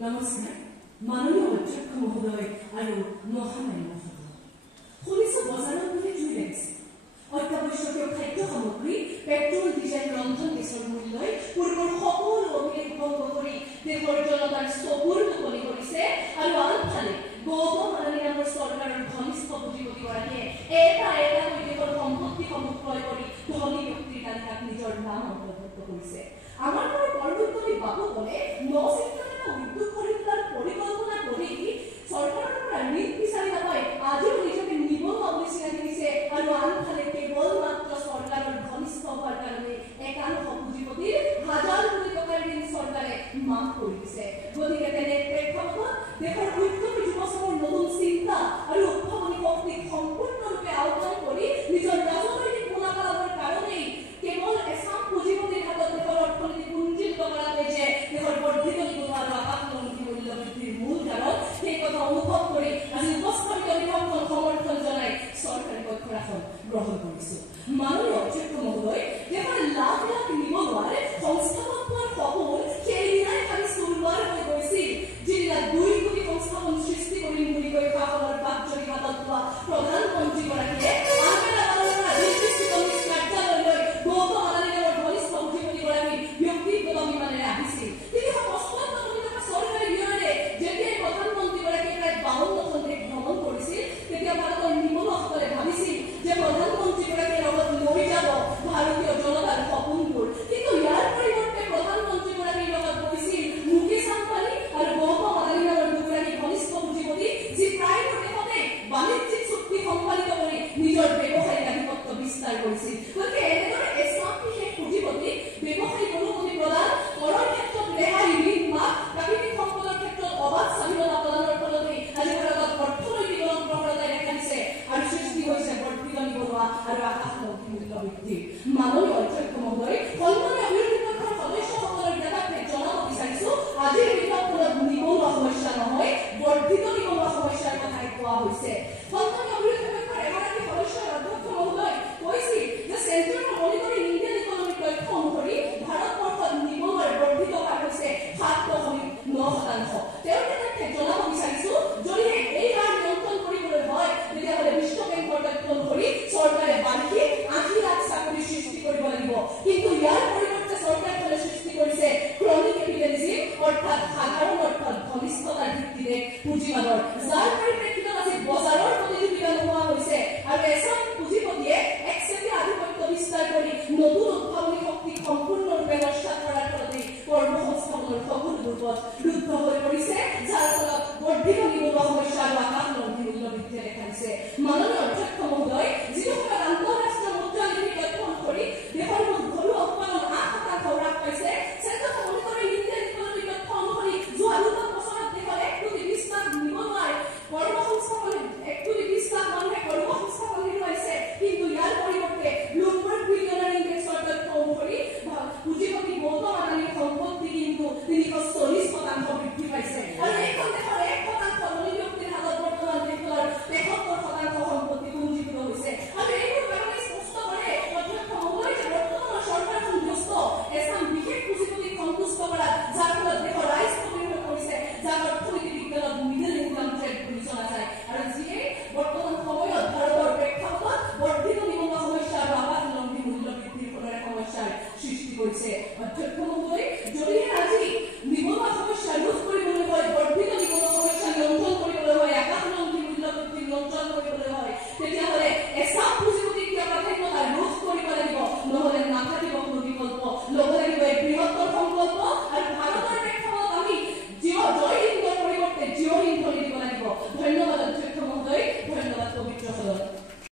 নমস্কাৰ মাননীয় অধ্যক্ষ মহোদয় আৰু মহামান্য মহোদয় শুনিছোঁ বজাৰত বোলে জুই লাগিছে অত্যাৱশ্যকীয় খাদ্য সামগ্ৰী পেট্ৰল ডিজেল ৰন্ধন গেছৰ মূল্যই পূৰ্বৰ সকলো অভিলেখ ভংগ কৰি দেশৰ জনতাৰ চকুৰ টোপনি কৰিছে আৰু আনফালে গৌতম আদানী নামৰ চৰকাৰৰ ঘনিষ্ঠ পুঁজিপতিগৰাকীয়ে এটা এটাকৈ দেশৰ সম্পত্তিসমূহ ক্ৰয় কৰি ধনী ব্যক্তিৰ তালিকাত নিজৰ নাম অন্তৰ্ভুক্ত কৰিছে। আমাৰ পৰা পৰৱৰ্তী বাবুকলে নচিন্তাজনক উদ্যোগ খৰিদাৰ পৰিকল্পনা কৰি চৰকাৰৰ পৰা ঋণ বিচাৰি নাপায় আজিও নিজকে নিবনুৱা বুলি চিনাকি দিছে আৰু আনফালে কেৱল মাত্ৰ চৰকাৰৰ ঘনিষ্ঠ হোৱাৰ কাৰণে একাংশ পুঁজিপতিৰ হাজাৰ কোটি টকাৰ ঋণ চৰকাৰে মাফ কৰি দিছে। গতিকে তেনে প্ৰেক্ষাপটত দেশৰ উদ্যমী যুৱচামৰ নতুন চিন্তা আৰু উদ্ভাৱনী শক্তিক সম্পূৰ্ণৰূপে আওকাণ কৰি নিজৰ ৰাজনৈতিক মুনাফা লাভৰ কাৰণেই কেৱল এচাম পুঁজিপতিৰ হাতত দেশৰ অৰ্থনীতি পুঞ্জীভূত কৰাটোৱে যে দেশৰ বৰ্ধিত নিবনুৱা আৰু আকাশলংঘী মূল্য বৃদ্ধিৰ মূল কাৰণ সেই কথা অনুভৱ কৰি আজি উপস্থাপিত বিভাগখন সমৰ্থন জনাই চৰকাৰী পক্ষৰ আসন গ্ৰহণ কৰিছো। মাননীয় অধ্যক্ষ মহোদয় দেশৰ লাখ লাখ নিবনুৱাৰ সংস্থাপন পোৱাৰ সপোন সেইদিনাই খালি চলোৱাৰ হৈ গৈছিল যিদিনা 2 কোটি সংস্থাপন সৃষ্টি কৰিম বুলি কৈ শাসনৰ বাতৰি কাকতত পোৱা প্ৰধানমন্ত্ৰীগৰাকীয়ে কাৰ্যালয়লৈ গৌতম আদানী নামৰ ঘনিষ্ঠ পুঁজিপতিগৰাকীৰ ব্যক্তিগত বিমানেৰে আহিছিল। 355 কোটি টকা চৰকাৰী ব্যয়েৰে যেতিয়াই প্ৰধানমন্ত্ৰীগৰাকীয়ে প্ৰায় 52খন দেশ ভ্ৰমণ কৰিছিল তেতিয়া ভাৰতৰ নিবনুৱাসকলে ভাবিছিল যে প্ৰধানমন্ত্ৰীগৰাকীয়ে লগত লৈ যাব ভাৰতীয় জনতাৰ সপোনবোৰ, কিন্তু ইয়াৰ পৰিৱৰ্তে প্ৰধানমন্ত্ৰীগৰাকীৰ লগত বহিছিল মুকেশ আম্বানী আৰু গৌতম আদানী নামৰ দুগৰাকী ঘনিষ্ঠ পুঁজিপতি যি প্ৰায় দেশতে বাণিজ্যিক চুক্তি সম্পাদিত কৰি নিজৰ ব্যৱসায়িক আধিপত্য বিস্তাৰ কৰিছিল। গতিকে এনেদৰে এচাম বিশেষ পুঁজিপতিক ব্যৱসায়িক অনুমতি প্ৰদান, কৰৰ ক্ষেত্ৰত ৰেহাই, ঋণ মাফ, প্ৰাকৃতিক সম্পদৰ ক্ষেত্ৰত অবাধ স্বাধীনতা প্ৰদানৰ ফলতেই আজি ভাৰতত অৰ্থনৈতিক অনুপ্ৰৱণতাই দেখা দিছে আৰু সৃষ্টি হৈছে বৰ্ধিত নিবনুৱা আৰু আকাশলংঘী মূল্য বৃদ্ধি। মাননীয় অধ্যক্ষ মহোদয় সন্মানীয় বিৰোধী পক্ষৰ সদস্যসকলৰ জ্ঞাতাৰ্থে জনাব বিচাৰিছো আজিৰ বিভাগখনত নিবনুৱা সমস্যা নহয় বৰ্ধিত নিবনুৱা সমস্যাৰ কথাই কোৱা হৈছে। সন্মানীয় বিৰোধী পক্ষৰ এগৰাকী সদস্যৰ অধ্যক্ষ মহোদয় কৈছিল যে Centre for Monitoring Indian Economic তথ্য অনুসৰি ভাৰতবৰ্ষত নিবনুৱাৰ বৰ্ধিত হাৰ হৈছে 7.9%। তেওঁ জ্ঞাতাৰ্থে জনাব বিচাৰিছো যদিহে এই হাৰ নিয়ন্ত্ৰণ কৰিবলৈ হয় তেতিয়াহ'লে বিশ্ব বেংকৰ তথ্য অনুসৰি চৰকাৰে বাৰ্ষিক 80 লাখ চাকৰি সৃষ্টি কৰিব লাগিব, কিন্তু ইয়াৰ পৰিৱৰ্তে চৰকাৰখনে সৃষ্টি কৰিছে ক্ৰনিক এপিডেমিক অৰ্থাৎ সাধাৰণ অৰ্থত ঘনিষ্ঠতাৰ ভিত্তিৰে পুঁজিবাদৰ, যাৰ পৰিপ্ৰেক্ষিতত আজি বজাৰৰ প্ৰতিযোগিতা নোহোৱা হৈছে আৰু এচাম পুঁজিপতিয়ে একচেটিয়া আধিপত্য বিস্তাৰ কৰি নতুন উদ্ভাৱনী শক্তিক সম্পূৰ্ণৰূপে নস্যাৎ কৰাৰ ফলতে কৰ্মসংস্থাপনৰ সকলোবোৰ পথ ৰুদ্ধ হৈ পৰিছে।